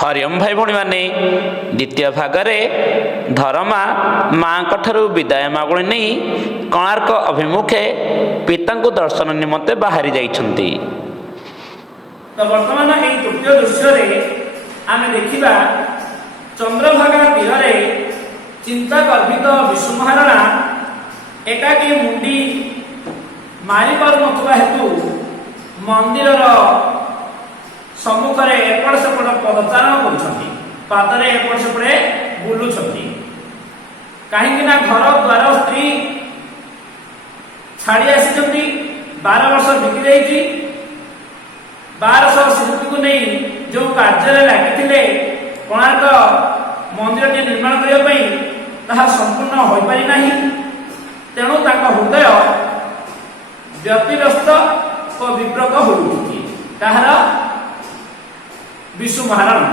हरिओम भाई भौणी माने द्वितीय भागरे धर्मा माँ ठारू विदाय मागुणी नहीं कोणार्क अभिमुखे पिता दर्शन निमंते बाहरी जाइछन्ति। तो वर्तमान यही तृतीय दृश्य आम देखा चंद्रभागा तीर चिंता गर्भित विष्णु महाराणा एकाकी मुंडी मारी पार हेतु मंदिर सम्मुखें एपट सेपट पदचारण करदे एपट सेपटे बुलूं कहीं घर द्वार स्त्री छाड़ी आसी 12 वर्ष बीती जाइए 1200 शिल्पी को नहीं जो कार्य लगी कोणार्क मंदिर निर्माण करने संपूर्ण हो पारि नहीं तेणु हृदय व्यतिग्रस्त और विब्रत होती कहार विष्णु महाराणा।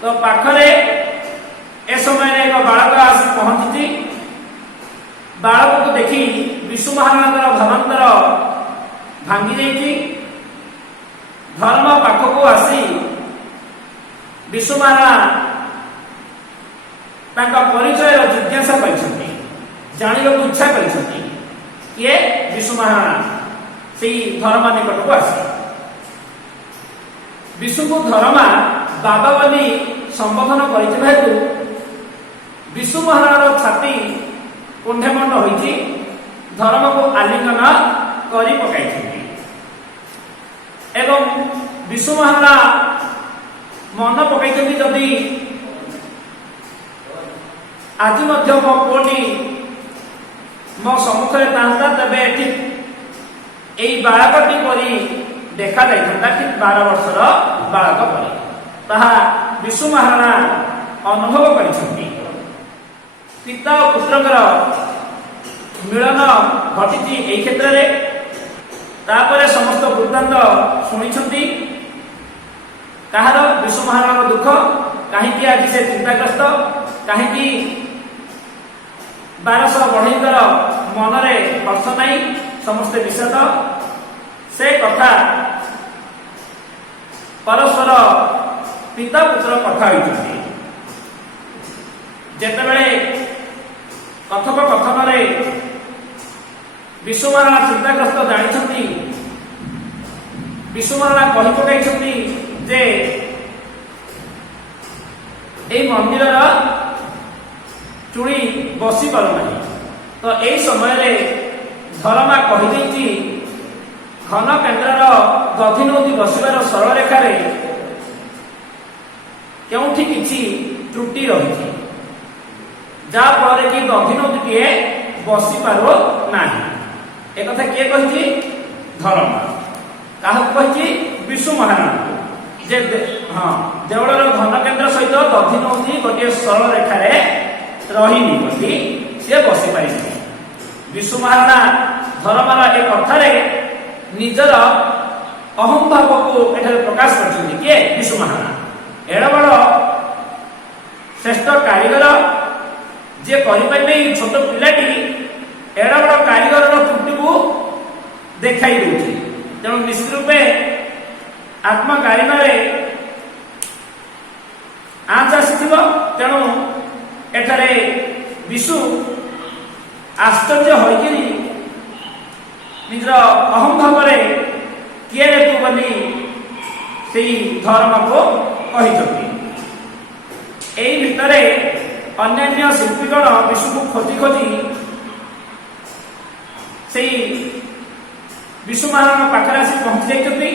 तो पाखरे ए समय एक बालक आसी पहुंची बालक को देखी विष्णु महाराणा भावांतर भांगी जाइए धर्म पाखक आसी विष्णु महाराणा परिचय जिज्ञासा कर जानवा इच्छा कर किए विष्णु महाराणा से धर्मा निकट को आसे विष्णु को धर्मा बाबा बोली संबोधन कर विष्णु महाराणा छाती कुंठेमंड होती धर्म को आलिंगन कर पकाई एवं विष्णु महाराणा मन पकाई जदि आज मो पुओटी मो सम्मुखें था तेरे यही बालकटी परी देखा जाता ठीक 12 वर्षर बालक परी ताहा विष्णु महाराणा अनुभव कर पिता और पुत्रकर मिलन घटी यही क्षेत्र में तापर समस्त वृत्तांत शुणी कहार विष्णु महाराणा दुख कहीं आज से चिंताग्रस्त कहीं 1200 बढ़ईकर मनरे हर्ष नहीं समस्ते विषाद से कथा परस्पर पिता पुत्र कथा होती जेतेबेले कथोपकथन विष्णु महाराणा चिंताग्रस्त जानी विष्णु महाराणा कही पकाई जे यही मंदिर चूड़ी बसी पारना तो यही समय धर्मा कही घन केन्द्र दधि नदी बसबार सरल रेखार क्योंठी किसी त्रुटि रही जहाँफल कि दधि नदी बसी पार ना एक किए कही धर्मा क्या विष्णु महाराणा जे हाँ देवल घन केन्द्र सहित दधि नदी गोटे सरल रेखार रहीनी बोली सी बसी पारि विष्णु महाराणा धर्मार एक कथार निजर अहम भाव को प्रकाश कर किए विष्णु महाराणा एड़ बड़ श्रेष्ठ कारीगर जे करें छोट पिलाटी एड़ बड़ कारीगर त्रुटि को देखाई दूसरी तेणु निश्चित रूपे आत्मकारिणी आँच आसी तेणु एठारे विष्णु आश्चर्य होकर निजर अहम भाव किए रे तू बोली से धर्म को कही भितर अन्य शिल्पीगण विष्णु को खोजी खोजी से विष्णु महाराणा पाखे आसी पहुंची जाती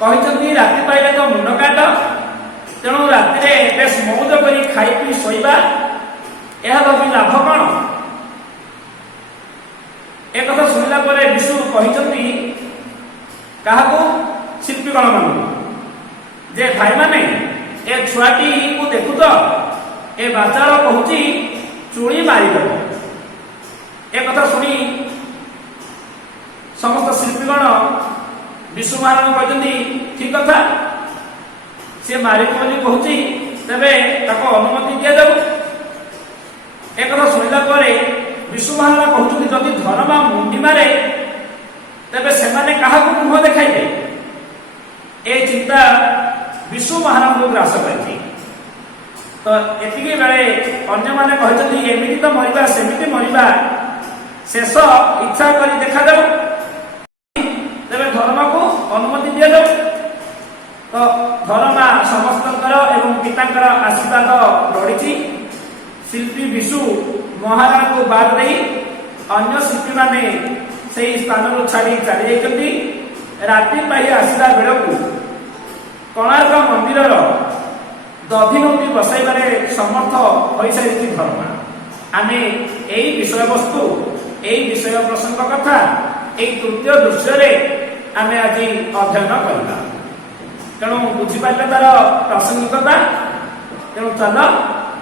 कहते राति पाइले तो मुंड काट तेणु राति बेस मौज कर खाई पी शोवा यह भावी लाभ कौन एक शुणिला विष्णु कही क्या शिल्पीगण मान जे भाई माने ए छुआटी को देखु तो ए बाचार कहूँ चूड़ी मारिदेव एक शुणी समस्त शिल्पीगण विष्णु महाराणा कहते ठीक कथा सी मारिक बोली कहूँ तेरे अनुमति दि जाऊ एक शुणिला विष्णु महाराणा कहते जदि धर्मा मुंडी मारे तेरे से मुह देखाइबे ए ସେଇଟା ବିଶୁ ମହାରାଣଙ୍କୁ ଗ୍ରାସ କରିଛି। ତ ଏତିକି ବେଳେ ଅନ୍ୟମାନେ କହିଛନ୍ତି ଏମିତି ତ ମରିବା ସେମିତି ମରିବା, ଶେଷ ଇଚ୍ଛା କରି ଦେଖାଯାଉ, ତେବେ ଧର୍ମକୁ ଅନୁମତି ଦିଆଯାଉ। ତ ଧର୍ମା ସମସ୍ତଙ୍କର ଏବଂ ପିତାଙ୍କର ଆଶୀର୍ବାଦ ଲୋଡ଼ିଛି। ଶିଳ୍ପୀ ବିଶୁ ମହାରାଣଙ୍କୁ ବାଦ ଦେଇ ଅନ୍ୟ ଶିଳ୍ପୀମାନେ ସେହି ସ୍ଥାନରୁ ଛାଡ଼ି ଚାଲି ଯାଇଛନ୍ତି। ରାତି ପାହି ଆସିଲା ବେଳକୁ କୋଣାର୍କ ମନ୍ଦିରର ଦଧିନଉତି ବସାଇବାରେ ସମର୍ଥ ହୋଇସାରିଛି ଧର୍ମା। ଆମେ ଏହି ବିଷୟବସ୍ତୁ, ଏହି ବିଷୟ ପ୍ରସଙ୍ଗ କଥା ଏହି ତୃତୀୟ ଦୃଶ୍ୟରେ ଆମେ ଆଜି ଅଧ୍ୟୟନ କରିବା। ତେଣୁ ବୁଝିପାରିଲେ ତାର ପ୍ରାସଙ୍ଗିକତା। ତେଣୁ ଚାଲ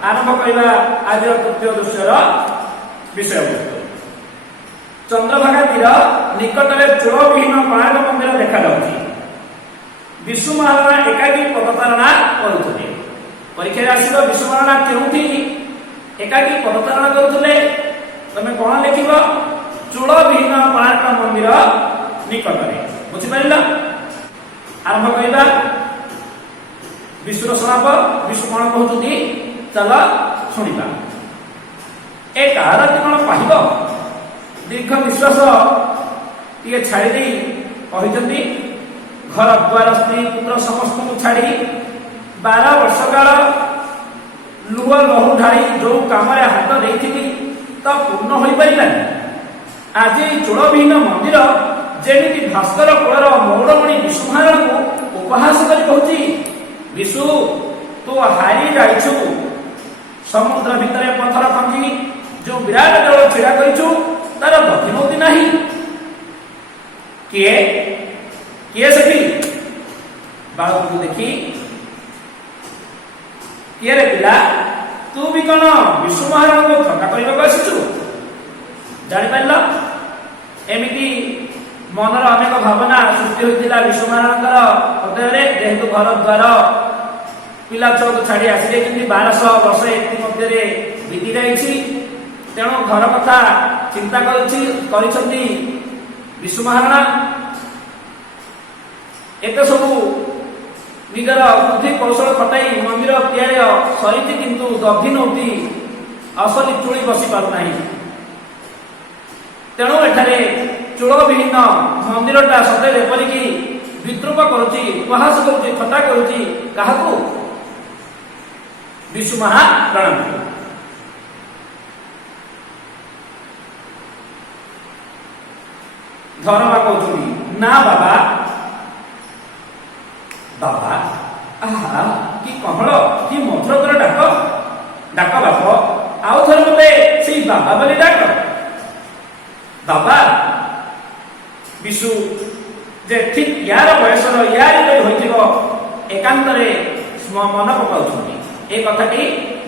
ଆରମ୍ଭ କରିବା ଆଜିର ତୃତୀୟ ଦୃଶ୍ୟର ବିଷୟବସ୍ତୁ। ଚନ୍ଦ୍ରଭାଗା ତୀର ନିକଟରେ ଚୂଳବିହୀନ କୋଣାର୍କ ମନ୍ଦିର ଦେଖାଯାଉଛି। ବିଶୁ ମହାରଣା ଏକାକୀ ପଦଚାରଣା କରୁଥିଲେ। ପରୀକ୍ଷାରେ ଆସିବ ବିଶୁ ମହାରଣା କେଉଁଠି ଏକାକୀ ପଦଚାରଣା କରୁଥିଲେ? ତମେ କଣ ଲେଖିବ? ଚୂଳବିହୀନ କୋଣାର୍କ ମନ୍ଦିର ନିକଟରେ। ବୁଝିପାରିଲ? ଆରମ୍ଭ କରିବା ବିଶୁର ସମାପ। ବିଶୁ କଣ କହୁଛନ୍ତି ଚାଲ ଶୁଣିବା। ଏ କାହାରଟି କଣ ପାଇବ? ଦୀର୍ଘ ନିଶ୍ୱାସ ଟିକେ ଛାଡ଼ି ଦେଇ କହିଛନ୍ତି, ଘର ଦ୍ୱାର ସ୍ତ୍ରୀ ପୁତ୍ର ସମସ୍ତଙ୍କୁ ଛାଡ଼ି 12 ବର୍ଷ କାଳ ଲୁହ ଲହୁ ଢାଳି ଯୋଉ କାମରେ ହାତ ଦେଇଥିଲି ତ ପୂର୍ଣ୍ଣ ହୋଇପାରିଲାନି। ଆଜି ଏହି ଚୂଳବିହୀନ ମନ୍ଦିର ଯେମିତି ଭାସ୍କର କୁଳର ମୌଡ଼ମଣି ବିଶୁ ମହାରଣାଙ୍କୁ ଉପହାସ କରି କହୁଛି, ବିଶୁ ତୁ ହାରି ଯାଇଛୁ। ସମୁଦ୍ର ଭିତରେ ପଥର ଖଞ୍ଜି ଯୋଉ ବିରାଟ ଦେଉଳ ଛିଡ଼ା କରିଛୁ ତାର ଦଧିନଉତି ନାହିଁ। କିଏ କିଏ ସେଠି? ବାଳକୁ ଦେଖି, କିଏ ରେ ପିଲା, ତୁ ବି କଣ ବିଶୁ ମହାରଣାଙ୍କୁ ଥଟ୍ଟା କରିବାକୁ ଆସିଛୁ? ଜାଣିପାରିଲ? ଏମିତି ମନର ଅନେକ ଭାବନା ସୃଷ୍ଟି ହୋଇଥିଲା ବିଶୁ ମହାରଣାଙ୍କର ହୃଦୟରେ। ଯେହେତୁ ଘର ଦ୍ୱାର ପିଲା ଛୁଆକୁ ଛାଡ଼ି ଆସିଯାଇଛନ୍ତି, 1200 ବର୍ଷ ଇତିମଧ୍ୟରେ ବିତି ଯାଇଛି। ତେଣୁ ଘର କଥା ଚିନ୍ତା କରିଛନ୍ତି ବିଶୁ ମହାରଣା। ଏତେ ସବୁ ନିଜର ବୁଦ୍ଧି କୌଶଳ ଖଟାଇ ମନ୍ଦିର ତିଆରି ସରିଛି, କିନ୍ତୁ ଦଧିନଉତି ଅସଲି ଚୁଳି ବସି ପାରୁନାହିଁ। ତେଣୁ ଏଠାରେ ଚୂଳବିହୀନ ମନ୍ଦିରଟା ସତେ ଯେପରିକି ବିଦ୍ରୂପ କରୁଛି, ଉପହାସ କରୁଛି, ଥଟ୍ଟା କରୁଛି। କାହାକୁ? ବିଶୁ ମହାରଣାଙ୍କୁ। ଧର୍ମା କହୁଛନ୍ତି, ନା ବାବା, ବାବା, ଆହା କି କହଳ, କି ମଧୁରତର ଡାକ, ଡାକ ବାପ, ଆଉ ଥରେ ମତେ ସେଇ ବାବା ବୋଲି ଡାକ। ବାବା। ବିଶୁ ଯେ ଠିକ ୟାର ବୟସର ୟାର ହୋଇଥିବ ଏକାନ୍ତରେ ମନ ପକାଉଛନ୍ତି। ଏ କଥାଟି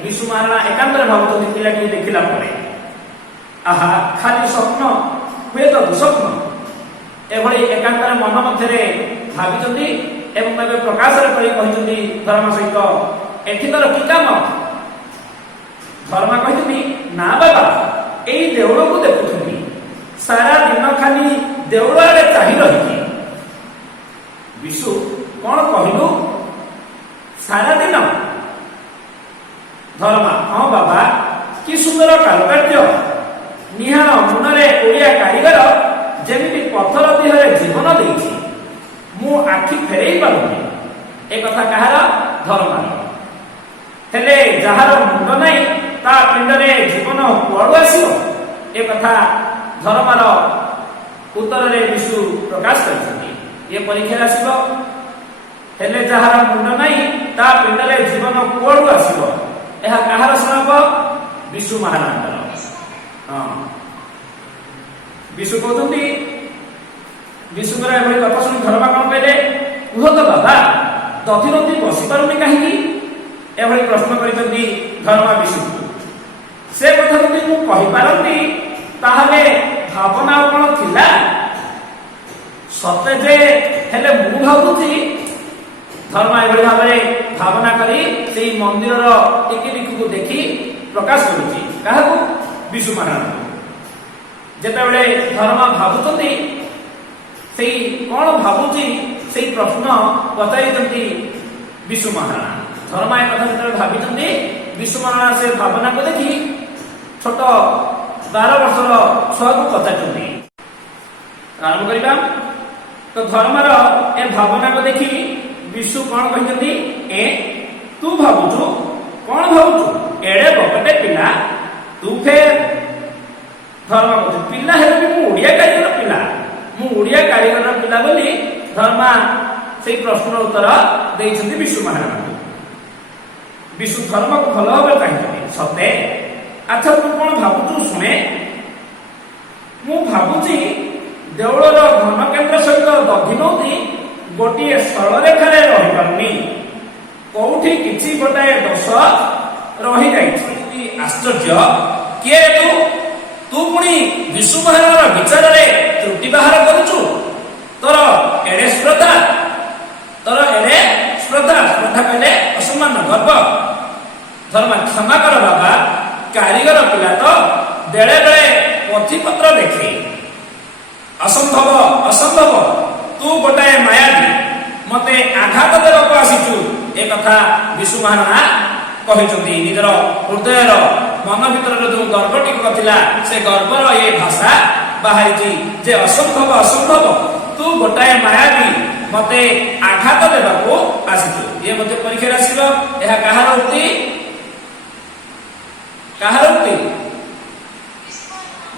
ବିଶୁ ମହାରଣା ଏକାନ୍ତରେ ଭାବୁଛନ୍ତି ପିଲାଟି ଦେଖିଲା ପରେ। ଆହା ଖାଲି ସ୍ୱପ୍ନ, ହୁଏତ ଦୁଃସ୍ୱପ୍ନ, ଏଭଳି ଏକାନ୍ତରେ ମନ ମଧ୍ୟରେ ଭାବିଛନ୍ତି ଏବଂ ଏବେ ପ୍ରକାଶରେ କରି କହିଛନ୍ତି ଧର୍ମା ସହିତ, ଏଠି ତୋର କି କାମ? ଧର୍ମା କହିଛନ୍ତି, ନା ବାବା, ଏଇ ଦେଉଳକୁ ଦେଖୁଥିଲି, ସାରା ଦିନ ଖାଲି ଦେଉଳ ଆଡେ ଚାହିଁ ରହିଛି। ବିଶୁ କଣ କହିଲୁ? ସାରା ଦିନ? ଧର୍ମା, ହଁ ବାବା, କି ସୁନ୍ଦର କାରୁକାର୍ଯ୍ୟ, ନିହାଳ ମୁନରେ ଓଡ଼ିଆ କାରିଗର ଯେମିତି ପଥର ଦେହରେ ଜୀବନ ଦେଇଛି, ମୁଁ ଆଖି ଫେରେଇ ପାରୁନି। ଏ କଥା କାହାର? ଧର୍ମାର। ହେଲେ ଯାହାର ମୁଣ୍ଡ ନାହିଁ ତା ପିଣ୍ଡରେ ଜୀବନ କୁଆଡୁ ଆସିବ? ଏ କଥା ଧର୍ମାର ଉତ୍ତରରେ ବିଶୁ ପ୍ରକାଶ କରିଛନ୍ତି। ଏ ପରୀକ୍ଷାରେ ଆସିବ। ହେଲେ ଯାହାର ମୁଣ୍ଡ ନାହିଁ ତା ପିଣ୍ଡରେ ଜୀବନ କୁଆଡୁ ଆସିବ? ଏହା କାହାର ଶ୍ରାପ? ବିଶୁ ମହାରଣାଙ୍କର। ହଁ, ବିଶୁ କହୁଛନ୍ତି, ବିଶୁଙ୍କର ଏଭଳି କଥା ଶୁଣି ଧର୍ମା କଣ କହିଲେ? କୁହ ତ ବାବା, ଦଧିନଉତି ବସି ପାରୁନି କାହିଁକି? ଏଭଳି ପ୍ରଶ୍ନ କରିଛନ୍ତି ଧର୍ମା ବିଶୁଙ୍କୁ। ସେ କଥା ଯଦି ମୁଁ କହିପାରନ୍ତି ତାହେଲେ ଭାବନା ଆଉ କଣ ଥିଲା? ସତେ ଯେ, ହେଲେ ମୁଁ ଭାବୁଛି। ଧର୍ମା ଏଭଳି ଭାବରେ ଭାବନା କରି ସେଇ ମନ୍ଦିରର ଟିକିନିକିକୁ ଦେଖି ପ୍ରକାଶ କରୁଛି। କାହାକୁ? ବିଶୁ ମହାରଣାଙ୍କୁ। ଯେତେବେଳେ ଧର୍ମା ଭାବୁଛନ୍ତି, ସେଇ କଣ ଭାବୁଛି से प्रश्न पचारि विशु महाराणा। धर्मा एक कथा जो भावी विशु महाराणा से भावना को देखी छोट 12 वर्षर छुआ को पचार आरंभ करवा। तो धर्मर ए भावना को देखी विशु कौन कहते ए तू भावुचु कौन भावुचु एड़े बकटे पिला तू फेर धर्म कहते पिला है ओडिया कारीगर पिला मु ओडिया कारीगर पिला बोली धर्मा से प्रश्न उत्तर देइछन्ति विशु महाराणा। विशु धर्म को भल भाव कहते सते अच्छा तू कौन भावुचु शुणे मु भावुची देउळर घन केन्द्र सहित दधिनौती गोटे सरल रेखार रही पारुनी कोठी किछि गोटाए दोष रही जाइछि। आश्चर्य किए तू पुणी विशु महाराणा विचार रे त्रुटि बाहर करूछु तोर एड़े श्रद्धा श्रद्धा कहले असम्मान गर्व। धर्म क्षमा कर बाबा कारीगर पिला तो बेले बेले पथिपत्र देखे असंभव तू गोटाए मायावी मते आघात देवाक आसीचु ए कथा विशु महाराणा कहिचंती निजर हृदयर मन भीतर जो गर्व टिक थिला से गर्वर ए भाषा बाहरी जे असंभव तू गोटाए मायावी मते आघात देवाक आसीचु। ये मते परीक्षा आसीबो एहा काहार उक्ति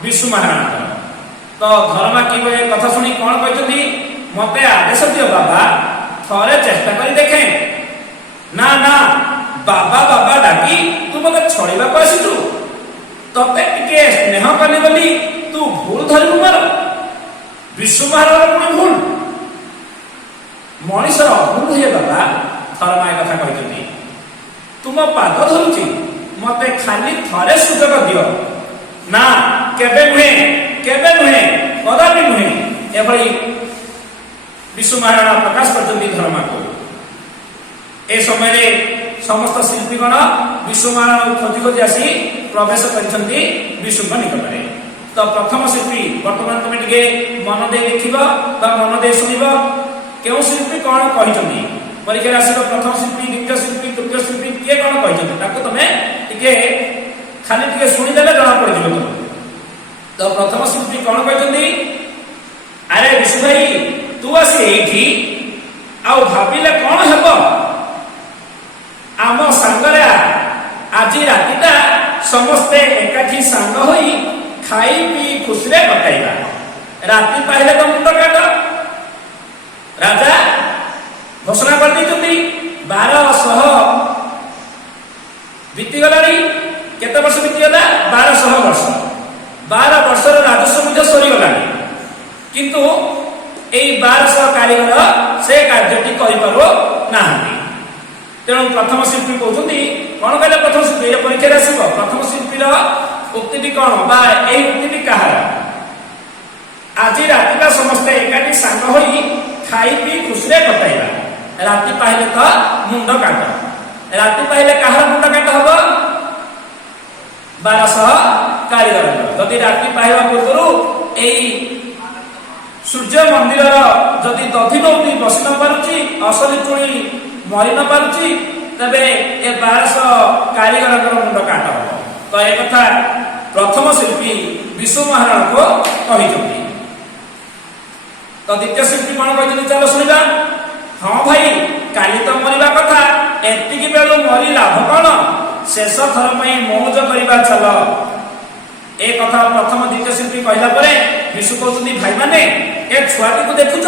विशु महाराणा। तो धर्मा की कथा शुणी कौन कहते मते आदेश दियो बाबा थरे चेष्टा कर देखे ना बाबा बाबा डाकी तू मते छड़ीबा को आसीचु तते टिके स्नेह करनी बोली तू भूल धरिबु मार विशु महाराणा भूल मनीषर भूल हे बाबा। धर्मा ए कथा कहते तुम पाद धरुची मते खाली थरे सुजोग दियो ना केबे नुहे कदापि नुहे एभली विशु महाराणा प्रकाश करते धर्मा को। ए समय समस्त शिल्पीगण विशु महाराणा खोजी खोजी आसी प्रवेश करछन्ती विशु निकट में। तो प्रथम शिल्पी वर्तमान तुम टिके मन दे देखिब बा मन दे सुनिब केउ शिल्पी कौन कहिछन्ती परीक्षा आसीब प्रथम शिल्पी द्वितीय शिल्पी तृतीय शिल्पी के कौन कहिछन्ती ताको तमे टिके खाली टिके सुनि देले जणा पड़ जिवो। तो प्रथम शिल्पी कौन कहते अरे विशु भाई तू आसी एठी आउ भाबिले कौन हेबो आम सांगरे आज रातिटा समस्ते एकाठी सांग होई खाई पी खुशी रे कटाइबा राति पाहिले तो मुंड काट राजा घोषणा कर दी 1200 बीतीगलानी केते वर्ष बीतीगला 1200 वर्ष 12 वर्षर राजस्व मुझे सरीगलानी किंतु एई 1200 कारीगर से कार्यटी करिपारो नाहंती। तेणु प्रथम शिल्पी कहते कौन कहले प्रथम शिल्पी परीक्षा आसब प्रथम शिल्पीर उक्ति कौन बा एई उक्ति कहार आज रातिटा समस्ते एकाठी सांग होई खाई पी खुशी रे कटाइबा राति पाहिले तो मुंड काट राति पाहिले कहार मुंड काट हबो 1200 कारीगर जदि राति पाइबा पूर्व एई सूर्य मंदिर जदि दधिनौती बसी न पारुची असली चुणी मरी न पारुची तबे ए 1200 कारीगर मुंड काट हबो। तो ए कथा प्रथम शिल्पी विशु महाराणा को कहिछन्ती। तो द्वितीय शिल्पी कौन कहते चलो सुनिबा। हाँ भाई काली तो मरिबा कथा एतिकी बेलू मरी लाभ कौन शेष थर मौज करवा चल ए कथा प्रथम द्वितीय शिल्पी कहला परे विशु कहते भाई माने ए छुआटी को देखुच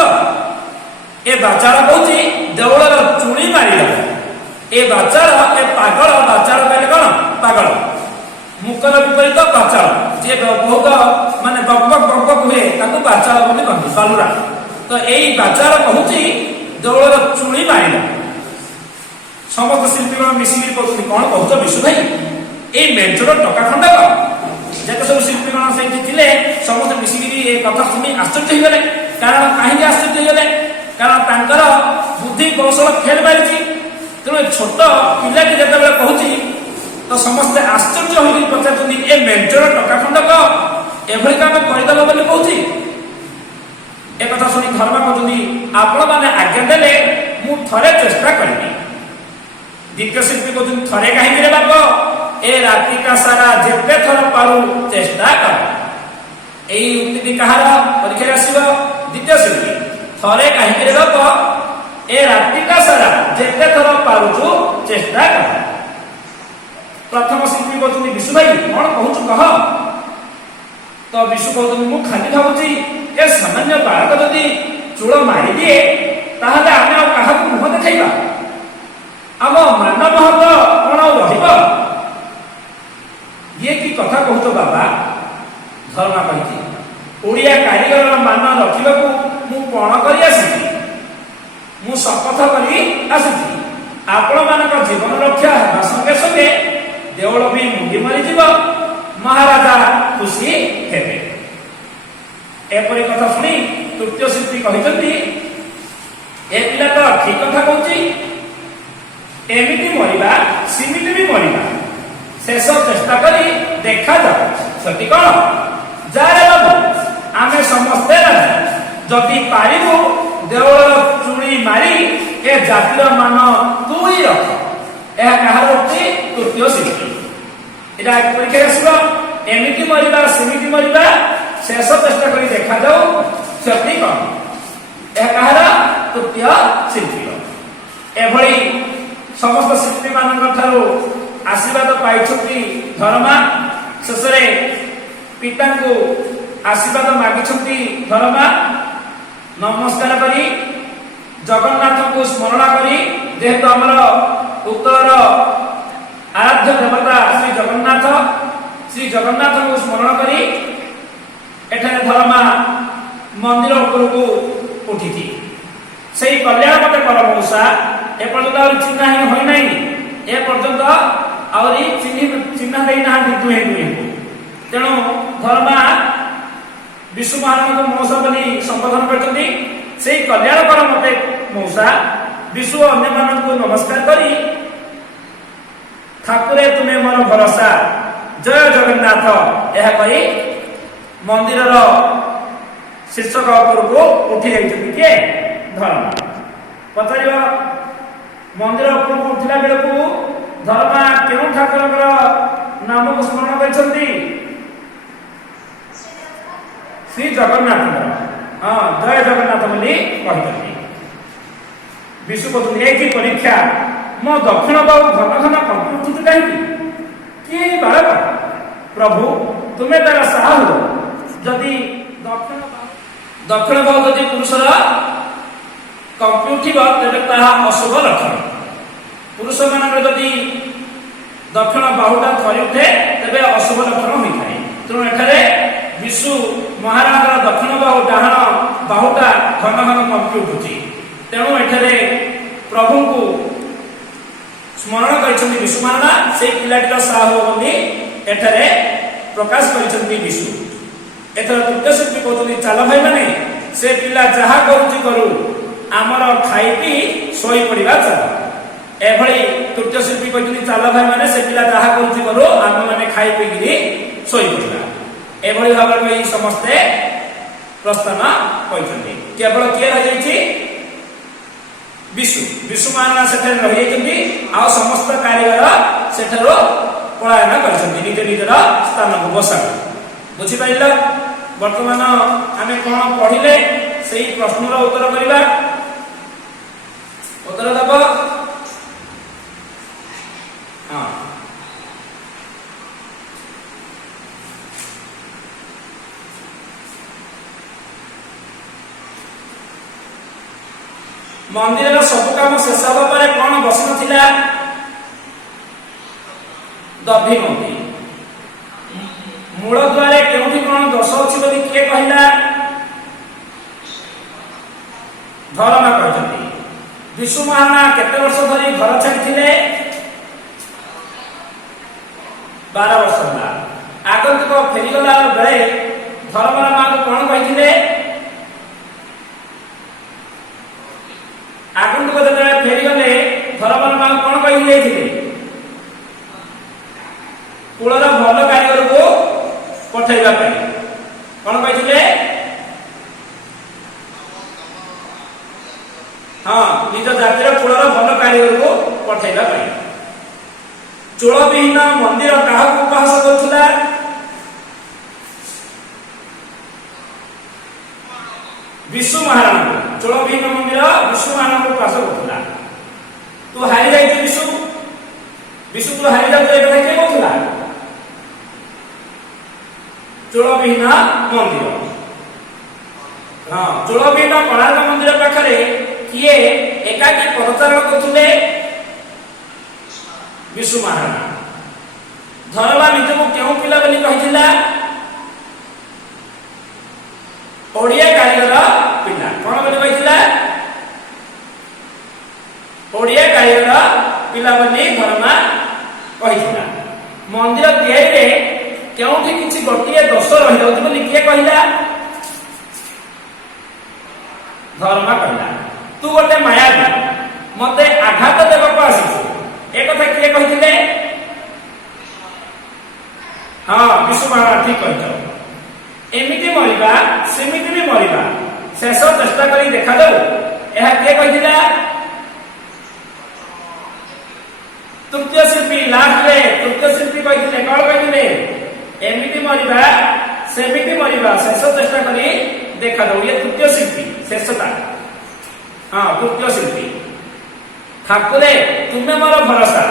ए बाचार कहूँ देवलर चुणी मारिल ए बाचार ए पागल बाचार कहले कौन पागल मुकर विपरीत बाचार जे बहुत माने बक हुए ताको बाचार बोली कहते बालुरा। तो यही बाचार कहूँ देवलर चुणी मारिल समस्त शिल्पी मिसिक कहते कौन कहूच विशु भाई ये मेजर टका खंडक जेते सब शिल्पीगण से समस्त मिसिक कथा शुणी आश्चर्य होगले। कारण कहीं आश्चर्य होगले कारण बुद्धि कौशल फेल मारी तेणु छोट पिला जिते कहूँ तो समस्ते आश्चर्य होगी पचार ए मेजर टका खंडक एभली काम करदेव बोली कहूँ एक कथा शुणी धर्म कहते आपण मैंने आज्ञा देले मु थरे चेष्टा करी। द्वितीय शिल्पी कहते थरे कहीं बाप ए राति का सारा जेते थर पारू चेष्टा कर। यही उक्ति कहार परीक्षा आसो। द्वितीय शिल्पी थरे कहीं बाप ए राति का सारा जेते थर पारू चेष्टा कर। प्रथम शिल्पी कहते विशु भाई कौन कहूँ कह। तो विशु कहते मु खाली भावुची ए सामान्य बालक जदि चूल मारी दिए ताहले आमे आ काहा मुह देखाइबा आम मानव हक कौन रहिब। ये की कथा कहतो बाबा धर्मा कहि ओडिया कारीगर मान रखिबा को मु कोन करि आसी मु शपथ करि आसी आपण मानक जीवन रक्षा हेबा संगे संगे देवल भी मुंडी मारी जीव महाराजा खुशी हेबे। एपरी कथा शुणी तृतीय शिल्पी कहते ए पिला तो ठीक कथा कहूँ एमती मरवा सिमिति भी मरवा शेष चेष्टा करी देखा जाओ सती कौन जारे बाबू आमे समस्ते जदि पारिबु देवल चूड़ी मारी ए जातिर मान तू ही रख। यह कहार उक्ति तृतीय शिल्पी एटा परीक्षा आसो। एमती मरवा सिमिति मरवा शेष चेष्टा करी देखा जाओ सती कौन यह कहार तृतीय शिल्पी। एभली समस्त शिल्पी मान आशीर्वाद पाई धर्मा शेष पिता को आशीर्वाद मागी धर्मा नमस्कार करी जगन्नाथ को स्मरण करी जेहेतु आमर उत्तर आराध्य देवता श्री जगन्नाथ को स्मरण करी एठाने धर्मा मंदिर उपर को उठी से कल्याण मते कर मौसा एपर्यंत चिन्ह ही होई नहीं एपर्यंत आहरी चिन्ह दे ना दुहे दुहे तेणु धर्मा विष्णु महाराज को मौसा बोली संबोधन करते से कल्याण कर मते मौसा विष्णु अन्य मान को नमस्कार करी ठाकुरे तुम्हें मोर भरोसा जय जगन्नाथ यह कही मंदिर शीर्षक उपर को उठी जाइए किए धर्मा पचार मंदिर उपर को उठला बेल को धर्मा क्यों ठाकुर नाम को स्मरण कर श्री जगन्नाथ हाँ जय जगन्नाथ बोली कहते विष्णु कहते एक परीक्षा मो दक्षिण बाहु घन घन कंपुचुत कहीं किए बालक प्रभु तुम्हें तार साह हो जदि दक्षिण बाहु जदि पुरुषर कंपी उठिब तेरे ताहा अशुभ लक्षण। पुरुष मान जदि दक्षिण बाहुटा थरी उठे तेरे अशुभ लक्षण होता है। तेणु एठारे विष्णु महाराज दक्षिण बाहु डाहाण बाहुटा घन घन कंपी उठुची तेणु एठारे प्रभु को स्मरण कर विष्णु महाराज से पिलाटीर साह बोली एठारे प्रकाश कर विष्णु। एथर तृतीय शिल्पी कहते चाल भाई मैंने से पिला जहा करू आमर खाई पी शोई पड़ा चल। एभली तृतीय शिल्पी कहते चाल भाई मैंने से पिला जहा करू आम मैंने खाई पी शोई पड़ा। एभली भाव में समस्ते प्रस्थान कहते केवल किए रही विष्णु महाराज से रही आ समस्त कारीगर से पलायन कर निज निजर स्थान को बसा बुझीपार। वर्तमान आम कौन पढ़िले से प्रश्नर उत्तर करवा उत्तर देव हाँ मंदिर सब काम शेष हवा पर कौन बस ना दधि मंदिर मूल द्वारे केउठी कौन दोष अच्छी बोली किए कहला धर्मा कहते विष्णु महाराज केते वर्ष धरी घर छाड़ी 12 वर्ष होला आगंतुक फेरीगला बेले धर्मरा मां को कौन कही आगंतुक जब फेरीगले धर्मरा मां कौन कही कूलर भल कारीगर को पठेगा कौन कही हाँ निज जातिर कुलर भल कारीगर को पठेगा पाई चोल विहीन मंदिर क्या उपहास करुला विष्णु महाराणा चोल विहीन मंदिर विष्णु महाराणा को उपहास करुला तू हारी जाइए विष्णु विष्णु तू हारी जाऊ एक किए कहला चोल विहीन मंदिर हाँ चोल विहीन कोणार्क मंदिर पाखरे किए एकाकी पदचारण करुले विष्णु महाराणा धरला निजको क्यों पिला बोली कहिथिला ओडिया कारीगर पिला कोन बोली कहिथिला ओडिया कारीगर पिला बोली धर्मा कहिथिला मंदिर तयारी रे केउठी किछि गोटिए दोष रहि जाउछ बोली किए कहिला धर्मा कहिला तू गोटे मायावी मते आघात देबको आसी एक कथा किए कहिथिले हाँ विष्णु महाराज ठीक कहिथ एमिति मरिबा सेमिति भी मरिबा शेष चेष्टा करी देखा दो यह किए कहिथिला तृतीय शिल्पी लास्ट रे तृतीय शिल्पी कहिथिले कोन कहिथिले एमिति मरिबा सेमिति मरिबा शेष चेष्टा करी देखा दो ये तृतीय शिल्पी शेषता हाँ तृतीय शिल्पी ठाकुरे तुम्हें मोर भरोसा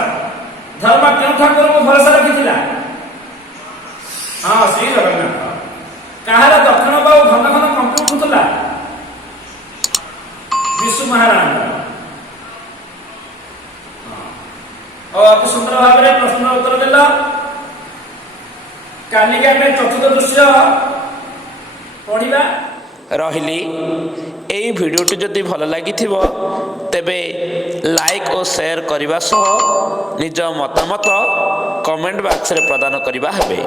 धर्म क्यों ठाकुर को भरोसा रखी हाँ श्री जगन्नाथ कहार दक्षिण बाहु घन घन कंपी उठुला विष्णु महाराणा अति सुंदर भाव में प्रश्न उत्तर देल काली आम चतुर्थ दृश्य पढ़ा रहिली एई भिडियोटी जदि भल लगी तेबे लाइक और शेयर करने सह निज मतामत कमेंट बॉक्स रे प्रदान करबा हेबे।